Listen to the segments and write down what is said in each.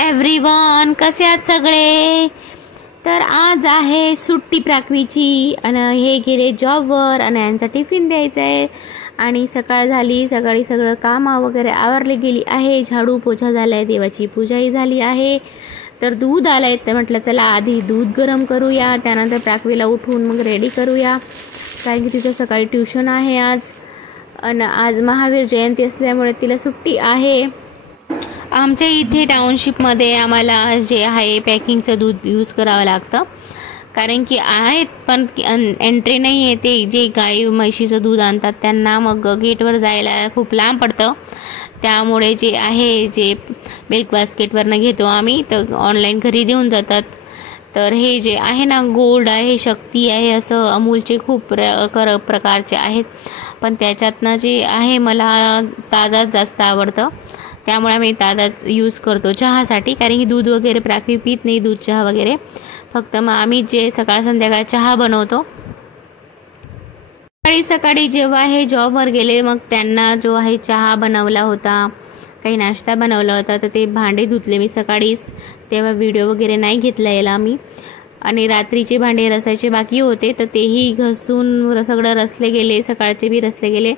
Everyone, कसे आहात सगळे? तर आज आहे सुट्टी प्राक्वीची आणि हे गेले जॉबवर आणि यांचा टिफिन द्यायचा आहे आणि सकाळ झाली. सकाळी सगळं कामं वगैरे आवरली गेली आहे. झाडू पोछा झालाय, देवाची पूजाही झाली आहे. तर दूध आलंय तर म्हटलं चला आधी दूध गरम करूया, त्यानंतर प्राक्वीला उठवून मग रेडी करूया, कारण की तिचं सकाळी ट्युशन आहे आज. आणि आज महावीर जयंती असल्यामुळे तिला सुट्टी आहे. आमच्या इथे टाउनशिपमध्ये आम्हाला जे आहे पॅकिंगचं दूध यूज करावं लागतं, कारण की आहेत पण एंट्री नाही आहे. ते जे गाई म्हशीचं दूध आणतात त्यांना मग गेटवर जायला खूप लांब पडतं. त्यामुळे जे आहे जे मिल्क बास्केटवरनं घेतो आम्ही, तर ऑनलाईन घरी देऊन जातात. तर हे जे आहे ना, गोल्ड आहे, शक्ती आहे, असं अमूलचे खूप प्रकारचे आहेत, पण त्याच्यातनं जे आहे मला ताजाच जास्त आवडतं. त्यामुळे आम्ही ताजा यूज करतो चहासाठी, कारण की दूध वगैरे प्राक्वी पीत नाही, दूध चहा वगैरे. फक्त मग आम्ही जे सकाळ संध्याकाळ चहा बनवतो. सकाळी जेव्हा हे जॉबवर गेले मग त्यांना जो आहे चहा बनवला होता, काही नाश्ता बनवला होता, तर ते भांडे धुतले मी सकाळीच. तेव्हा व्हिडिओ वगैरे नाही घेतला याला मी. आणि रात्रीचे भांडे रसायचे बाकी होते, तर तेही घसून सगळं रसले गेले, सकाळचे बी रसले गेले.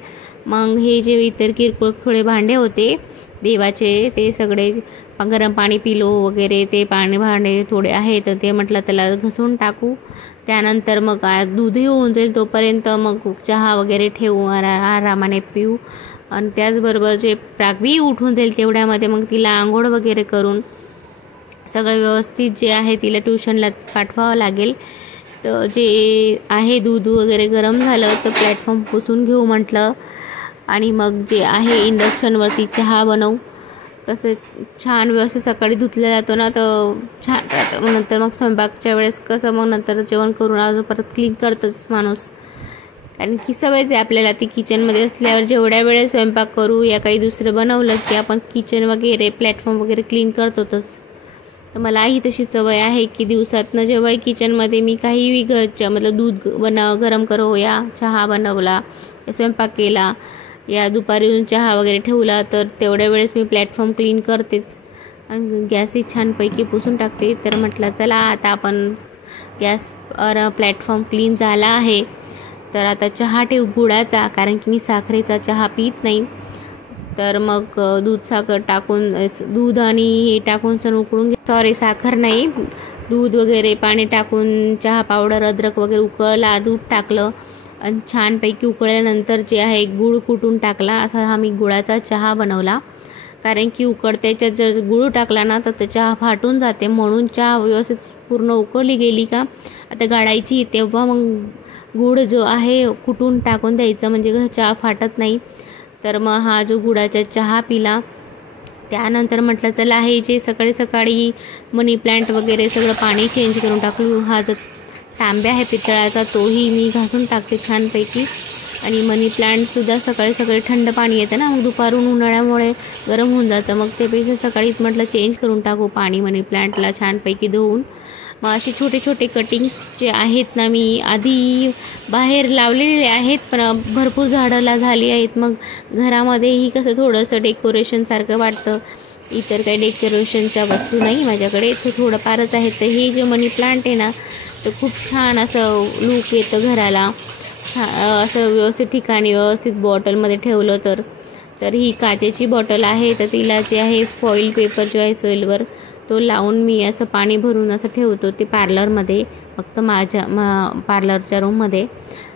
मग हे जे इतर किरकोळ थोडे भांडे होते देवाचे, ते सगळे गरम पाणी पिलो वगैरे ते भांडे थोडे आहे, तर ते म्हटलं त्याला घसून टाकू. त्यानंतर मग दूधही होऊन जाईल, तोपर्यंत मग चहा वगैरे ठेवू, आरामाने पिऊ. आणि त्याचबरोबर जे प्राक्वी उठून जाईल तेवढ्यामध्ये मग तिला आंघोळ वगैरे करून सगळं व्यवस्थित जे आहे तिला ट्युशनला पाठवावं लागेल. तर जे आहे दूध वगैरे गरम झालं तर प्लॅटफॉर्म पुसून घेऊ म्हटलं, आणि मग जे आहे इंडक्शनवरती चहा बनवू. तसं छान व्यवस्थित सकाळी धुतला जातो ना, तर छान राहतं. मग नंतर मग स्वयंपाकच्या वेळेस कसं मग नंतर जेवण करून अजून परत क्लीन करतच माणूस, कारण की सवयच आहे आपल्याला ती किचनमध्ये असल्यावर. जेवढ्या वेळेस स्वयंपाक करू या काही दुसरं बनवलं की आपण किचन वगैरे प्लॅटफॉर्म वगैरे क्लीन करतोच. तर मलाही तशी सवय आहे की दिवसातनं जेव्हाही किचनमध्ये मी काहीही मतलब दूध गरम करो या चहा बनवला या स्वयंपाक केला या दुपारी चहा वगैरे ठेवला, तर तेवढ्या वेळेस मी प्लॅटफॉर्म क्लीन करतेच आणि गॅसही छानपैकी पुसून टाकते. तर म्हटलं चला आता आपण गॅस प्लॅटफॉर्म क्लीन झाला आहे, तर आता चहा ठेवू गुळाचा, कारण की मी साखरेचा चहा पीत नाही. तर मग दूध साखर टाकून दूध आणि हे टाकून सण उकळून साखर नाही, दूध वगैरे पाणी टाकून चहा पावडर अद्रक वगैरे उकळला, दूध टाकलं आणि छानपैकी उकळल्यानंतर जे आहे गूळ कुटून टाकला. असा हा मी गुळाचा चहा बनवला, कारण की उकळत्याच्यात जर गूळ टाकला ना तर चहा फाटून जाते. म्हणून चहा व्यवस्थित पूर्ण उकळली गेली का आता गाळायची, तेव्हा मग गूळ जो आहे कुटून टाकून द्यायचं, म्हणजे चहा फाटत नाही. तर मग हा जो गुळाचा चहा पिला. त्यानंतर म्हटलं चला हे जे सकाळी मनी प्लांट वगैरे सगळं पाणी चेंज करून टाकू. हा जो तांब्या आहे पितळाचा तोही मी घासून टाकते छानपैकी. आणि मनी प्लांटसुद्धा सकाळी थंड पाणी येतं ना, मग दुपारून उन्हाळ्यामुळे गरम होऊन जातं, मग त्यापेक्षा सकाळीच म्हटलं चेंज करून टाकू पाणी मनी प्लांटला छानपैकी धुवून. मग असे छोटे कटिंग्स जे आहेत ना मी आधी बाहेर लावलेले आहेत, पण भरपूर झाडं झाली आहेत. मग घरामध्येही कसं थोडंसं डेकोरेशनसारखं वाटतं. इतर काही डेकोरेशनच्या वस्तू नाही माझ्याकडे, तर थोडंफारच आहे. तर हे जे मनी प्लांट आहे ना, तर खूप छान असं लूक येतं घराला. असं व्यवस्थित ठिकाणी व्यवस्थित बॉटलमध्ये ठेवलं तर ही काचेची बॉटल आहे, तर तिला जे आहे फॉईल पेपर जो आहे सिल्वर तो लावून मी असं पाणी भरून असं ठेवतो ते पार्लरमध्ये, फक्त माझ्या पार्लरच्या रूममध्ये.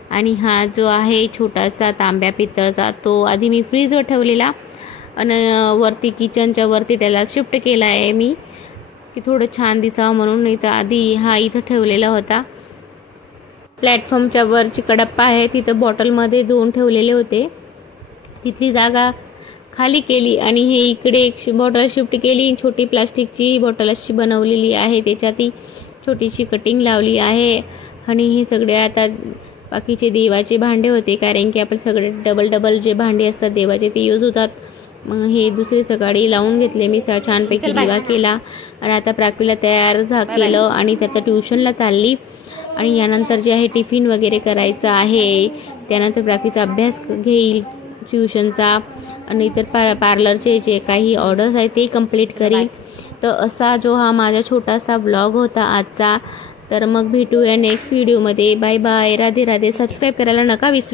आणि हा जो आहे छोटासा तांब्या पितळचा तो आधी मी फ्रीजवर ठेवलेला, आणि वरती किचनच्या वरती त्याला शिफ्ट केला आहे मी, की थोडं छान दिसावं म्हणून. नाही तर आधी हा इथं ठेवलेला होता. प्लॅटफॉर्मच्या वरची कडप्पा आहे तिथं बॉटलमध्ये 2 ठेवलेले होते, तिथली जागा खाली केली आणि हे इकडे एक बॉटल शिफ्ट केली. छोटी प्लास्टिकची बॉटल अशी बनवलेली आहे, त्याच्यात ती छोटीशी कटिंग लावली आहे. आणि हे सगळे आता बाकीचे देवाचे भांडे होते, कारण की आपण सगळे डबल जे भांडे असतात देवाचे ते यूज होतात. मग हे दुसरी सकाळी लावून घेतले मी, छानपैकी दिवा केला. आणि आता प्राक्वीला तयार केलं आणि त्यात ट्युशनला चालली. आणि यानंतर जे आहे टिफिन वगैरे करायचं आहे, त्यानंतर प्राक्वीचा अभ्यास घेईल ट्युशनचा आणि इतर पार्लरचे जे काही ऑर्डर्स आहेत ते कंप्लीट करील. तर असा जो हा माझा छोटासा व्लॉग होता आजचा. तर मग भेटूया नेक्स्ट व्हिडिओमध्ये. Bye bye, Radhe Radhe. Subscribe करायला नका विसरू.